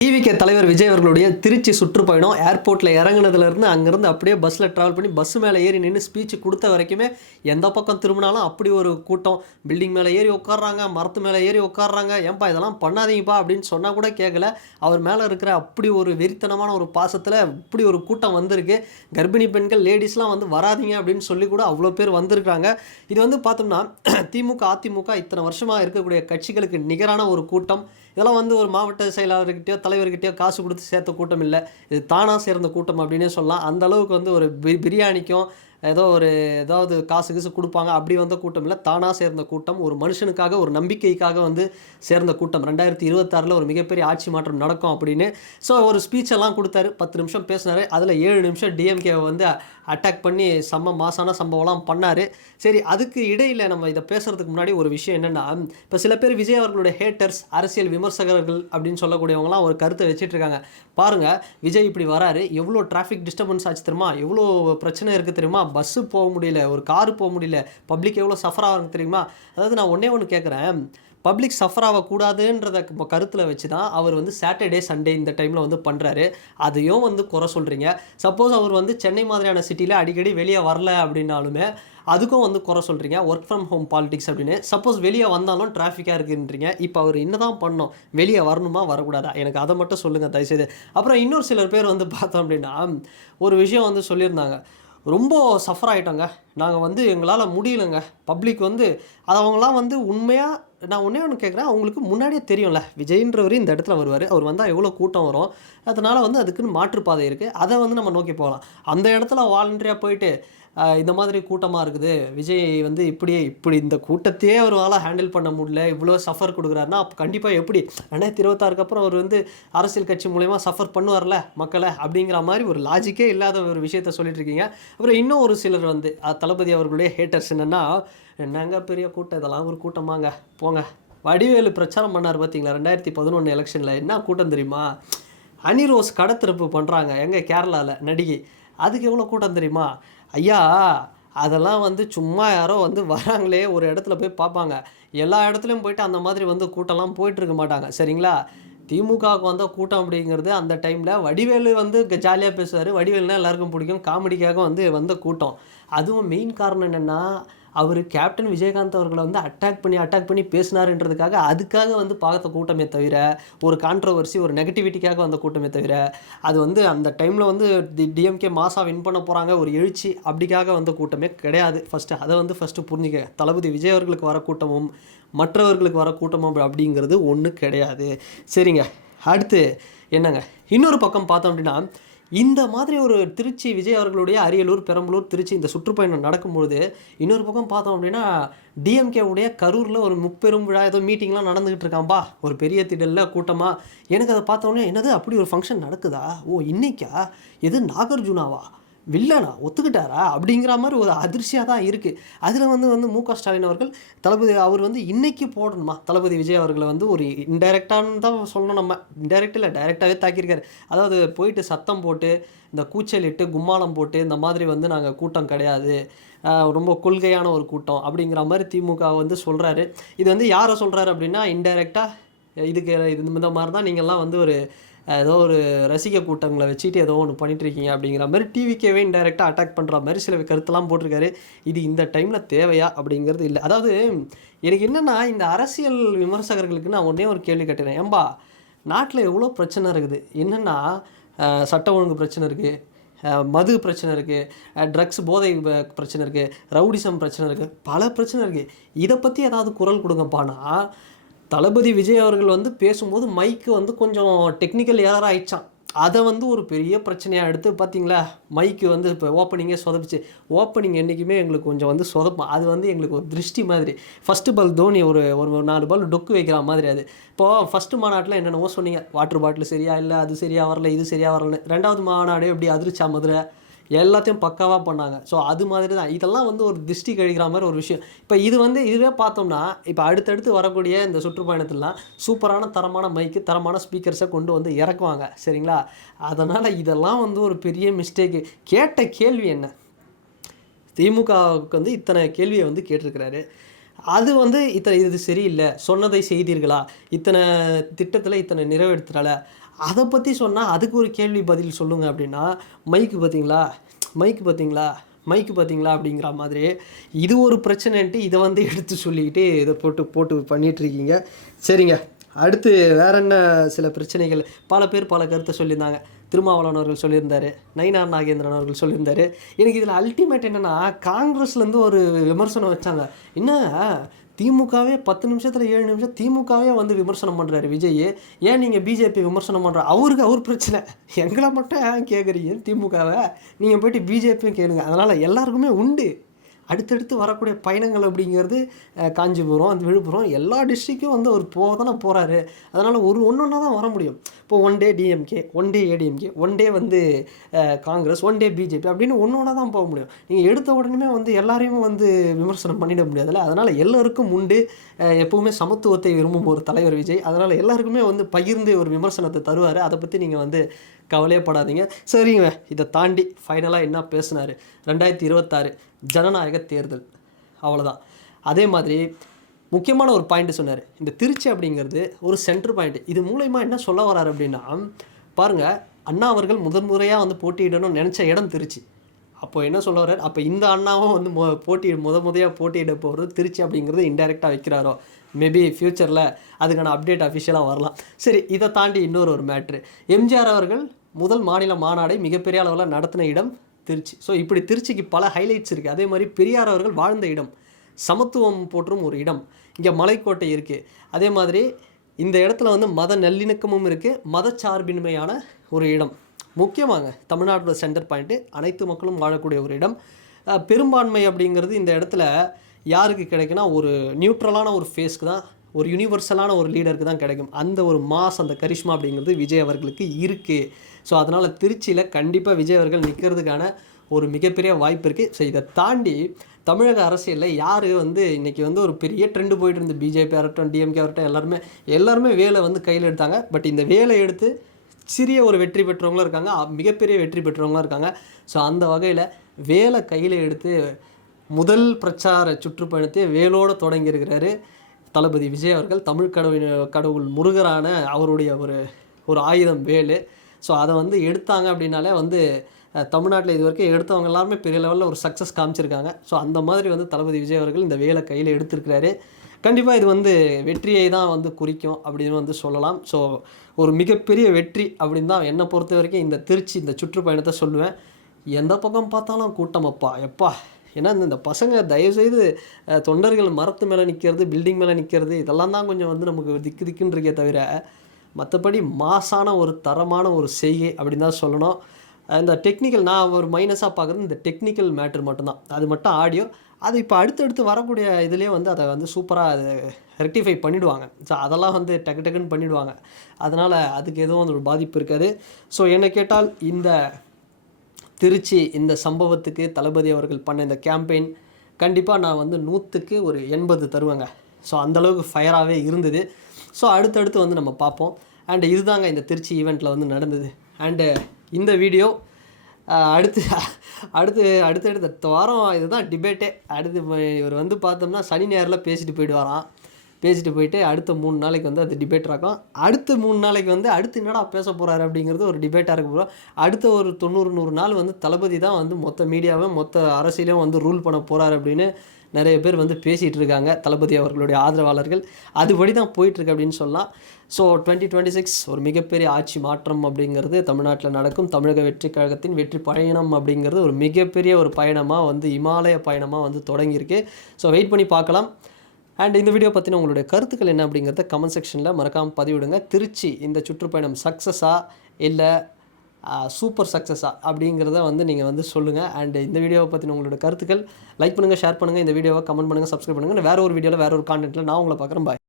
TVK தலைவர் விஜய் அவர்களுடைய திருச்சி சுற்றுப்பயணம் ஏர்போர்ட்டில் இறங்குனதுலேருந்து அங்கேருந்து அப்படியே பஸ்ஸில் ட்ராவல் பண்ணி பஸ் மேலே ஏறி நின்று ஸ்பீச் கொடுத்த வரைக்குமே எந்த பக்கம் திரும்பினாலும் அப்படி ஒரு கூட்டம். பில்டிங் மேலே ஏறி உட்காடுறாங்க, மரத்து மேலே ஏறி உட்காடுறாங்க. ஏன்பா இதெல்லாம் பண்ணாதீங்கப்பா அப்படின்னு சொன்னால் கூட கேட்கல. அவர் மேலே இருக்கிற அப்படி ஒரு வெறித்தனமான ஒரு பாசத்தில் இப்படி ஒரு கூட்டம் வந்திருக்கு. கர்ப்பிணி பெண்கள் லேடிஸ்லாம் வந்து வராதிங்க அப்படின்னு சொல்லி கூட அவ்வளோ பேர் வந்திருக்காங்க. இது வந்து பார்த்தோம்னா திமுக அதிமுக இத்தனை வருஷமாக இருக்கக்கூடிய கட்சிகளுக்கு நிகரான ஒரு கூட்டம். இதெல்லாம் வந்து ஒரு மாவட்ட செயலாளர்கிட்டயோ தலைவர்கிட்டயோ காசு கொடுத்து சேர்த்த கூட்டம் இல்லை, இது தானாக சேர்ந்த கூட்டம் அப்படின்னே சொல்லலாம். அந்த அளவுக்கு வந்து ஒரு பிரியாணிக்கும் ஏதாவது காசு கொடுப்பாங்க அப்படி வந்த கூட்டம் இல்லை, தானாக சேர்ந்த கூட்டம். ஒரு மனுஷனுக்காக ஒரு நம்பிக்கைக்காக வந்து சேர்ந்த கூட்டம். 2026 ஒரு மிகப்பெரிய ஆட்சி மாற்றம் நடக்கும் அப்படின்னு ஒரு ஸ்பீச் எல்லாம் கொடுத்தாரு. 10 நிமிஷம் பேசினார். அதில் 7 நிமிஷம் டிஎம்கேவை வந்து அட்டாக் பண்ணி மாசான சம்பவம்லாம் பண்ணார். சரி, அதுக்கு இடையில் நம்ம இதை பேசுகிறதுக்கு முன்னாடி ஒரு விஷயம் என்னென்னா, இப்போ சில பேர் விஜய் அவர்களுடைய ஹேட்டர்ஸ், அரசியல் விமர்சகர்கள் அப்படின்னு சொல்லக்கூடியவங்களாம் ஒரு கருத்தை வச்சுட்ருக்காங்க. பாருங்கள், விஜய் இப்படி வராரு, எவ்வளோ டிராஃபிக் டிஸ்டர்பன்ஸ் ஆச்சு தெரியுமா, எவ்வளோ பிரச்சனை இருக்குது தெரியுமா, பஸ்ஸு போக முடியல, ஒரு காரு போக முடியல, பப்ளிக் எவ்வளோ சஃபர் ஆகுது தெரியுமா. அதாவது நான் ஒன்று கேட்குறேன், பப்ளிக் சஃபர் ஆகக்கூடாதுன்றத கருத்தில் வச்சு தான் அவர் வந்து சாட்டர்டே சண்டே இந்த டைமில் வந்து பண்ணுறாரு. அதையும் வந்து குறை சொல்கிறீங்க. சப்போஸ் அவர் வந்து சென்னை மாதிரியான சிட்டியில் அடிக்கடி வெளியே வரல அப்படின்னாலுமே அதுக்கும் வந்து குறை சொல்கிறீங்க. ஒர்க் ஃப்ரம் ஹோம் பாலிடிக்ஸ் அப்படின்னு. சப்போஸ் வெளியே வந்தாலும் டிராஃபிக்காக இருக்குன்றீங்க. இப்போ அவர் என்ன தான் பண்ணணும், வெளியே வரணுமா வரக்கூடாதா, எனக்கு அதை மட்டும் சொல்லுங்கள் தயவுசெய்து. அப்புறம் இன்னொரு சிலர் பேர் வந்து பார்த்தோம் அப்படின்னா ஒரு விஷயம் வந்து சொல்லியிருந்தாங்க, ரொம்ப சஃபர் ஆகிட்டோங்க, நாங்கள் வந்து எங்களால் முடியலைங்க, பப்ளிக் வந்து அது அவங்களாம் வந்து உண்மையாக. நான் ஒன்று கேட்குறேன், அவங்களுக்கு முன்னாடியே தெரியும்ல விஜய்ன்றவர் இந்த இடத்துல வருவார், அவர் வந்தால் எவ்வளோ கூட்டம் வரும், அதனால் வந்து அதுக்குன்னு மாற்றுப்பாதை இருக்குது, அதை வந்து நம்ம நோக்கி போகலாம். அந்த இடத்துல வாலண்டரியாக போயிட்டு இந்த மாதிரி கூட்டமாக இருக்குது, விஜய் வந்து இப்படி இந்த கூட்டத்தையே அவரால் ஹேண்டில் பண்ண முடியல, இவ்வளோ சஃபர் கொடுக்குறாருன்னா அப்போ கண்டிப்பாக எப்படி 2026 அப்புறம் அவர் வந்து அரசியல் கட்சி மூலயமா சஃபர் பண்ணுவார்ல மக்களை அப்படிங்கிற மாதிரி ஒரு லாஜிக்கே இல்லாத ஒரு விஷயத்த சொல்லிட்டு இருக்கீங்க. அப்புறம் இன்னும் ஒரு சிலர் வந்து தளபதி அவர்களுடைய ஹேட்டர்ஸ் என்னங்க பெரிய கூட்டம், இதெல்லாம் ஒரு கூட்டமாங்க போங்க. வடிவேலு பிரச்சாரம் பண்ணார் பார்த்தீங்களா 2011 எலெக்ஷனில், என்ன கூட்டம் தெரியுமா, அனிரோஸ் கடத்திருப்பு பண்ணுறாங்க எங்கள் கேரளாவில் நடிகை, அதுக்கு எவ்வளோ கூட்டம் தெரியுமா. ஐயா, அதெல்லாம் வந்து சும்மா யாரோ வந்து வராங்களே ஒரு இடத்துல போய் பார்ப்பாங்க, எல்லா இடத்துலையும் போயிட்டு அந்த மாதிரி வந்து கூட்டம்லாம் போயிட்டுருக்க மாட்டாங்க சரிங்களா. திமுகவுக்கு வந்த கூட்டம் அப்படிங்கிறது அந்த டைமில் வடிவேலு வந்து ஜாலியாக பேசுவார், வடிவேலுனா எல்லாருக்கும் பிடிக்கும், காமெடிக்காக வந்து வந்த கூட்டம். அதுவும் மெயின் காரணம் என்னென்னா, அவர் கேப்டன் விஜயகாந்த் அவர்களை வந்து அட்டாக் பண்ணி பேசினாருன்றதுக்காக அதுக்காக வந்து பார்த்த கூட்டமே தவிர, ஒரு கான்ட்ரவர்சி ஒரு நெகட்டிவிட்டிக்காக வந்த கூட்டமே தவிர, அது வந்து அந்த டைமில் வந்து டிஎம்கே மாசா வின் பண்ண போகிறாங்க ஒரு எழுச்சி அப்படிக்காக வந்த கூட்டமே கிடையாது. அதை வந்து புரிஞ்சுக்க. தளபதி விஜய் அவர்களுக்கு வர கூட்டமும் மற்றவர்களுக்கு வர கூட்டமும் அப்படிங்கிறது ஒன்று கிடையாது. சரிங்க, அடுத்து என்னங்க, இன்னொரு பக்கம் பார்த்தோம் அப்படின்னா, இந்த மாதிரி ஒரு திருச்சி விஜய் அவர்களுடைய அரியலூர், பெரம்பலூர், திருச்சி இந்த சுற்றுப்பயணம் நடக்கும்பொழுது இன்னொரு பக்கம் பார்த்தோம் அப்படின்னா டிஎம்கேவுடைய கரூரில் ஒரு முப்பெரும் விழா ஏதோ மீட்டிங்லாம் நடந்துக்கிட்டு இருக்காம்பா, ஒரு பெரிய திடலில் கூட்டமாக. எனக்கு அதை பார்த்தோன்னே என்னது அப்படி ஒரு ஃபங்க்ஷன் நடக்குதா, ஓ இன்னைக்கா, எது நாகார்ஜுனாவா வில்லனா ஒத்துக்கிட்டாரா அப்படிங்கிற மாதிரி ஒரு அதிர்ச்சியாக தான் இருக்குது. அதில் வந்து மு க ஸ்டாலின் அவர்கள் தளபதி அவர் வந்து இன்றைக்கி போடணுமா தளபதி விஜய் அவர்களை வந்து ஒரு இன்டைரக்டான்னு தான் சொல்லணும், நம்ம இன்டைரக்ட் இல்லை டைரெக்டாகவே தாக்கியிருக்காரு. அதாவது போயிட்டு சத்தம் போட்டு இந்த கூச்சலிட்டு கும்மாளம் போட்டு இந்த மாதிரி வந்து நாங்கள் கூட்டம் கிடையாது, ரொம்ப கொள்கையான ஒரு கூட்டம் அப்படிங்கிற மாதிரி திமுக வந்து சொல்கிறாரு. இது வந்து யாரை சொல்கிறாரு அப்படின்னா இன்டைரக்டாக இந்த மாதிரி தான் நீங்கள்லாம் வந்து ஏதோ ஒரு ரசிக கூட்டங்களை வச்சுட்டு ஏதோ ஒன்று பண்ணிட்டுருக்கீங்க அப்படிங்கிற மாதிரி டிவிக்கேவே இன்டைரக்டாக அட்டாக் பண்ணுற மாதிரி சில கருத்தெல்லாம் போட்டிருக்காரு. இது இந்த டைமில் தேவையா அப்படிங்கிறது இல்லை. அதாவது எனக்கு என்னென்னா, இந்த அரசியல் விமர்சகர்களுக்கு நான் ஒன்றே ஒரு கேள்வி கேட்டுறேன். ஏம்பா, நாட்டில் எவ்வளோ பிரச்சனை இருக்குது, என்னென்னா சட்ட ஒழுங்கு பிரச்சனை இருக்குது, மது பிரச்சனை இருக்குது, ட்ரக்ஸ் போதை பிரச்சனை இருக்குது, ரவுடிசம் பிரச்சனை இருக்குது, பல பிரச்சனை இருக்குது. இதை பற்றி ஏதாவது குரல் கொடுங்கப்பானா, தளபதி விஜய் அவர்கள் வந்து பேசும்போது மைக்கு வந்து கொஞ்சம் டெக்னிக்கல் எரர் ஆகிடுச்சான். அதை வந்து ஒரு பெரிய பிரச்சனையாக எடுத்து பார்த்தீங்களா, மைக்கு வந்து இப்போ ஓப்பனிங்கே சொதப்பிச்சு. ஓப்பனிங் என்றைக்குமே எங்களுக்கு கொஞ்சம் வந்து சொதப்போம், அது வந்து எங்களுக்கு ஒரு திருஷ்டி மாதிரி. ஃபஸ்ட்டு பால் தோனி ஒரு 4 பால் டொக்கு வைக்கிற மாதிரி. அது இப்போது ஃபஸ்ட்டு மாநாட்டில் என்னென்னவோ சொன்னீங்க, வாட்டர் பாட்டில் சரியா இல்லை, அது சரியாக வரல, இது சரியாக வரலன்னு. 2வது மாநாடு எப்படி அதிர்ச்சா மதுரை, எல்லாத்தையும் பக்காவாக பண்ணாங்க. ஸோ அது மாதிரி தான் இதெல்லாம் வந்து ஒரு திருஷ்டி கழிக்கிற மாதிரி ஒரு விஷயம். இப்போ இதுவே பார்த்தோம்னா, இப்போ அடுத்தடுத்து வரக்கூடிய இந்த சுற்றுப்பயணத்துலாம் சூப்பரான தரமான மைக்கு, தரமான ஸ்பீக்கர்ஸை கொண்டு வந்து இறக்குவாங்க சரிங்களா. அதனால் இதெல்லாம் வந்து ஒரு பெரிய மிஸ்டேக்கு. கேட்ட கேள்வி என்ன, திமுகவுக்கு வந்து இத்தனை கேள்வியை வந்து கேட்டிருக்கிறாரு, அது வந்து இது சரியில்லை, சொன்னதை செய்தீர்களா, இத்தனை திட்டத்தில் இத்தனை நிறைவேற்றுறால, அதை பற்றி சொன்னால் அதுக்கு ஒரு கேள்வி பதில் சொல்லுங்கள் அப்படின்னா மைக்கு பார்த்தீங்களா மைக்கு பார்த்தீங்களா மைக்கு பார்த்தீங்களா அப்படிங்கிற மாதிரி இது ஒரு பிரச்சனைன்ட்டு இதை வந்து எடுத்து சொல்லிக்கிட்டு இதை போட்டு பண்ணிகிட்ருக்கீங்க. சரிங்க, அடுத்து வேற என்ன சில பிரச்சனைகள் பல பேர் பல கருத்தை சொல்லியிருந்தாங்க. திருமாவளவன் அவர்கள் சொல்லியிருந்தார், நயினார் நாகேந்திரன் அவர்கள் சொல்லியிருந்தார். எனக்கு இதில் அல்டிமேட் என்னென்னா காங்கிரஸ்லேருந்து ஒரு விமர்சனம் வச்சாங்க. என்ன திமுகவே 10 நிமிஷத்தில் 7 நிமிஷம் திமுகவே வந்து விமர்சனம் பண்ணுறாரு விஜய், ஏன் நீங்கள் பிஜேபி விமர்சனம் பண்ணுற அவருக்கு அவர் பிரச்சனை, எங்களை மட்டும் ஏன் கேட்குறீங்க திமுகவை, நீங்கள் போய்ட்டு பிஜேபியும் கேளுங்க. அதனால் எல்லாருக்குமே உண்டு. அடுத்தடுத்து வரக்கூடிய பயணங்கள் அப்படிங்கிறது காஞ்சிபுரம் அந்த விழுப்புரம் எல்லா டிஸ்ட்ரிக்கும் வந்து அவர் தானே போகிறாரு. அதனால் ஒன்றா தான் வர முடியும். இப்போ one day DMK, one day ADMK, one day வந்து காங்கிரஸ், ஒன் டே பிஜேபி அப்படின்னு ஒன்றா தான் போக முடியும். நீங்கள் எடுத்த உடனே வந்து எல்லாரையும் வந்து விமர்சனம் பண்ணிட முடியாதுல்ல. அதனால் எல்லோருக்கும் உண்டு. எப்போவுமே சமத்துவத்தை விரும்பும் ஒரு தலைவர் விஜய். அதனால் எல்லாருக்குமே வந்து பகிர்ந்து ஒரு விமர்சனத்தை தருவார். அதை பற்றி நீங்கள் வந்து கவலையப்படாதீங்க. சரிங்க, இதை தாண்டி ஃபைனலாக என்ன பேசினார், 2026 ஜனநாயக தேர்தல், அவ்வளோதான். அதே மாதிரி முக்கியமான ஒரு பாயிண்ட்டு சொன்னார். இந்த திருச்சி அப்படிங்கிறது ஒரு சென்டர் பாயிண்ட். இது மூலயமா என்ன சொல்ல வராரு அப்படின்னா, பாருங்கள், அண்ணா அவர்கள் முதன்முறையாக வந்து போட்டியிடணும்னு நினச்ச இடம் திருச்சி. அப்போ என்ன சொல்ல வர்றாரு, அப்போ இந்த அண்ணாவும் வந்து முதையாக போட்டியிட போகிறது திருச்சி அப்படிங்கிறது இன்டெரக்டாக வைக்கிறாரோ. மேபி ஃப்யூச்சரில் அதுக்கான அப்டேட் அஃபிஷியலாக வரலாம். சரி, இதை தாண்டி இன்னொரு மேட்ரு, எம்ஜிஆர் அவர்கள் முதல் மாநில மாநாடை மிகப்பெரிய அளவில் நடத்தின இடம் திருச்சி. ஸோ இப்படி திருச்சிக்கு பல ஹைலைட்ஸ் இருக்குது. அதே மாதிரி பெரியார் அவர்கள் வாழ்ந்த இடம், சமத்துவம் போற்றும் ஒரு இடம், இங்கே மலைக்கோட்டை இருக்குது. அதே மாதிரி இந்த இடத்துல வந்து மத நல்லிணக்கமும் இருக்குது, மதச்சார்பின்மையான ஒரு இடம். முக்கியமாக தமிழ்நாட்டோட சென்டர் பாயிண்ட்டு, அனைத்து மக்களும் வாழக்கூடிய ஒரு இடம். பெரும்பான்மை அப்படிங்கிறது இந்த இடத்துல யாருக்கு கிடைக்குன்னா ஒரு நியூட்ரலான ஒரு ஃபேஸ்க்கு தான், ஒரு யூனிவர்சலான ஒரு லீடருக்கு தான் கிடைக்கும். அந்த ஒரு மாஸ், அந்த கரிஷ்மா அப்படிங்கிறது விஜய் அவர்களுக்கு இருக்குது. ஸோ அதனால் திருச்சியில் கண்டிப்பாக விஜய் அவர்கள் நிற்கிறதுக்கான ஒரு மிகப்பெரிய வாய்ப்பு இருக்குது. ஸோ இதை தாண்டி தமிழக அரசியலில் யார் வந்து இன்றைக்கி வந்து ஒரு பெரிய ட்ரெண்டு போயிட்டு இருந்து, பிஜேபி ஆகட்டும் டிஎம்கே ஆகட்டும் எல்லாருமே வேலை வந்து கையில் எடுத்தாங்க. பட் இந்த வேலை எடுத்து சிறிய ஒரு வெற்றி பெற்றவங்களும் இருக்காங்க, மிகப்பெரிய வெற்றி பெற்றவங்களும் இருக்காங்க. ஸோ அந்த வகையில் வேலை கையில் எடுத்து முதல் பிரச்சார சுற்றுப்பயணத்தை வேலோடு தொடங்கியிருக்கிறாரு தளபதி விஜய் அவர்கள். தமிழ் கடவுள் முருகரான அவருடைய ஒரு ஆயுதம் வேலு. ஸோ அதை வந்து எடுத்தாங்க அப்படின்னாலே வந்து தமிழ்நாட்டில் இது வரைக்கும் எடுத்தவங்க எல்லாருமே பெரிய லெவலில் ஒரு சக்ஸஸ் காமிச்சிருக்காங்க. ஸோ அந்த மாதிரி வந்து தளபதி விஜய் அவர்கள் இந்த வேலை கையில் எடுத்திருக்கிறாரு. கண்டிப்பாக இது வந்து வெற்றியை தான் வந்து குறிக்கும் அப்படின்னு வந்து சொல்லலாம். ஸோ ஒரு மிகப்பெரிய வெற்றி அப்படின்னு தான் என்னை பொறுத்த வரைக்கும் இந்த திருச்சி இந்த சுற்றுப்பயணத்தை சொல்லுவேன். எந்த பக்கம் பார்த்தாலும் கூட்டம் எப்பா. ஏன்னா இந்த பசங்க தயவுசெய்து தொண்டர்கள் மரத்து மேலே நிற்கிறது, பில்டிங் மேலே நிற்கிறது, இதெல்லாம் தான் கொஞ்சம் வந்து நமக்கு திக்குன்னு இருக்கே தவிர மற்றபடி மாசான ஒரு தரமான ஒரு செய்கை அப்படின்னு தான் சொல்லணும். இந்த டெக்னிக்கல் நான் ஒரு மைனஸாக பார்க்குறது இந்த டெக்னிக்கல் மேட்ரு மட்டும்தான். அது மட்டும் ஆடியோ அது இப்போ அடுத்தடுத்து வரக்கூடிய இதுலேயே வந்து அதை வந்து சூப்பராக அது ரெக்டிஃபை பண்ணிவிடுவாங்க. ஸோ அதெல்லாம் வந்து டக்குன்னு பண்ணிவிடுவாங்க. அதனால் அதுக்கு எதுவும் அந்த ஒரு பாதிப்பு இருக்காது. ஸோ என்னை கேட்டால் இந்த திருச்சி இந்த சம்பவத்துக்கு தளபதி அவர்கள் பண்ண இந்த கேம்பெயின் கண்டிப்பாக நான் வந்து 100க்கு ஒரு 80 தருவேங்க. ஸோ அந்தளவுக்கு ஃபயராகவே இருந்தது. ஸோ அடுத்தடுத்து வந்து நம்ம பார்ப்போம். அண்டு இதுதாங்க இந்த திருச்சி ஈவெண்ட்டில் வந்து நடந்தது. அண்டு இந்த வீடியோ அடுத்த வாரம் இதுதான் டிபேட்டே. இவர் வந்து பார்த்தோம்னா சனி ஞாயிறில் பேசிட்டு போயிட்டு அடுத்த 3 நாளைக்கு வந்து அது டிபேட் இருக்கும். அடுத்த 3 நாளைக்கு வந்து அடுத்து என்னடா பேச போகிறாரு அப்படிங்கிறது ஒரு டிபேட்டாக இருக்க போகிறோம். அடுத்த ஒரு 90-100 நாள் வந்து தளபதி தான் வந்து மொத்த மீடியாவை மொத்த அரசியலையும் வந்து ரூல் பண்ண போகிறாரு அப்படின்னு நிறைய பேர் வந்து பேசிகிட்டு இருக்காங்க, தளபதி அவர்களுடைய ஆதரவாளர்கள். அதுபடி தான் போயிட்டுருக்கு அப்படின்னு சொல்லலாம். ஸோ 2026 ஒரு மிகப்பெரிய ஆட்சி மாற்றம் அப்படிங்கிறது தமிழ்நாட்டில் நடக்கும். தமிழக வெற்றி கழகத்தின் வெற்றி பயணம் அப்படிங்கிறது ஒரு மிகப்பெரிய ஒரு பயணமாக வந்து இமாலய பயணமாக வந்து தொடங்கியிருக்கு. ஸோ வெயிட் பண்ணி பார்க்கலாம். அண்ட் இந்த வீடியோ பற்றின உங்களுடைய கருத்துக்கள் என்ன அப்படிங்கிறத கமெண்ட் செக்ஷனில் மறக்காமல் பதிவிடுங்க. திருச்சி இந்த சுற்றுப்பயணம் சக்ஸஸா இல்லை சூப்பர் சக்ஸஸா அப்படிங்கிறத வந்து நீங்கள் வந்து சொல்லுங்கள். அண்ட் இந்த வீடியோவை பற்றின உங்களோட கருத்துக்கள் லைக் பண்ணுங்கள், ஷேர் பண்ணுங்கள், இந்த வீடியோவை கமெண்ட் பண்ணுங்கள், சப்ஸ்கிரைப் பண்ணுங்கள். வேறு ஒரு வீடியோவில் வேறு ஒரு கான்டென்ட்டில் நான் உங்களை பார்க்குறேன். பாய்.